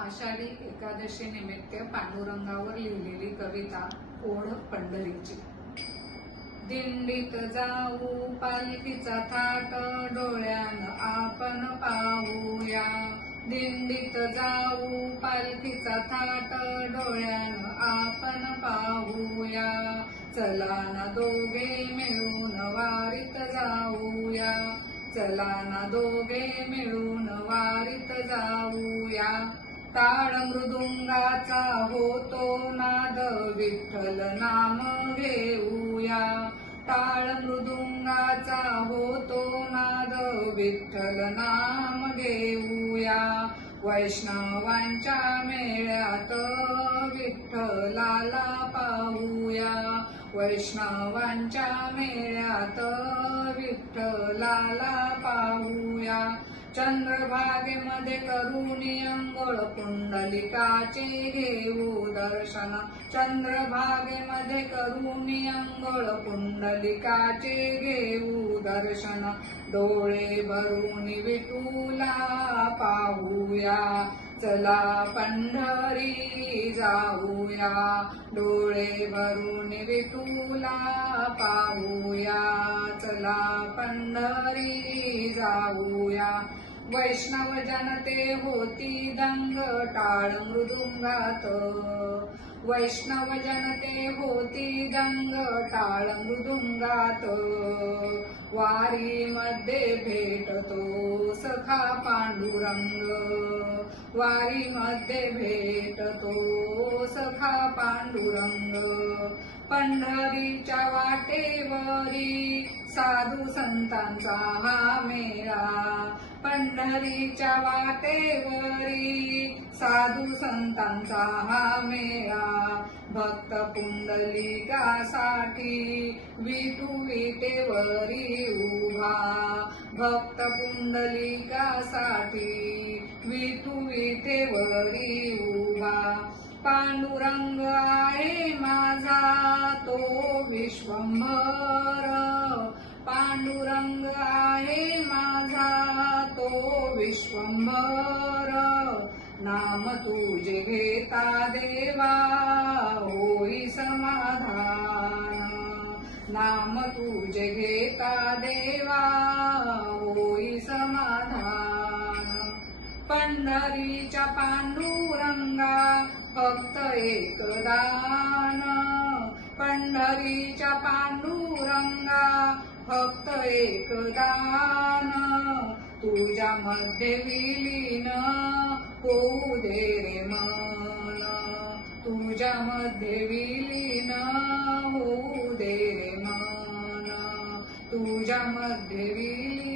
आषाढी एकादशी निमित्त पांडुरंगावर लिहिलेली कविता ओढ पंढरीची। दिंडीत जाऊ पालखीचा थाट डोळ्यानं आपण पाहूया। दिंडीत जाऊ पालखीचा थाट डोळ्यानं आपण पाहूया। चला ना दोघे मिळून वारीत जाऊया। चला ना दोघे मिळून वारीत जाऊया। टाळ मृदुंगाचा होतो नाद विठ्ठल नाम घेऊया। टाळ मृदुंगाचा होतो नाद विठ्ठल नाम घेऊया। वैष्णवांच्या मेळ्यात विठ्ठलाला पाहूया। वैष्णवांच्या मेळ्यात विठ्ठलाला पाहूया। चंद्रभागेमध्ये करूनी अंघोळ पुंडलिकाचे घेऊ दर्शन। चंद्रभागेमध्ये करूनी अंघोळ पुंडलिकाचे घेऊ दर्शन। डोळे भरून विठूला पाहूया। चला पंढरी जाऊया। डोळे भरून विठूला पाहूया। चला पंढरी जाऊया। वैष्णव जनते होती दंग टाळ मृदुंगात। वैष्णव जनते होती दंग टाळ मृदुंगात। वारीमध्ये भेटतो सखा पांडुरंग। वारीमध्ये भेटतो सखा पांडुरंग। पंढरीच्या वाटेवरी साधू संतांचा हा मेळा। पंढरीच्या वाटेवरी साधू संतांचा हा मेळा। भक्त पुंडलिकासाठी विठू विटेवरी उभा। भक्त पुंडलिकासाठी विठू विटेवरी उभा। पांडुरंग आहे माझा तो विश्वंभर। पांडुरंग आहे माझा तो विश्वंभर। नाम तुझे घेता देवा होई समाधान। नाम तुझे घेता देवा होई समाधान। पंढरीच्या पांडुरंगा फक्त एक दान। पंढरीच्या पांडुरंगा फक्त एक दान। तुझ्या मध्ये विलीन होऊ दे रे मन। तुझ्या मध्ये विलीन होऊ दे रे मन। तुझ्या मध्ये विलीन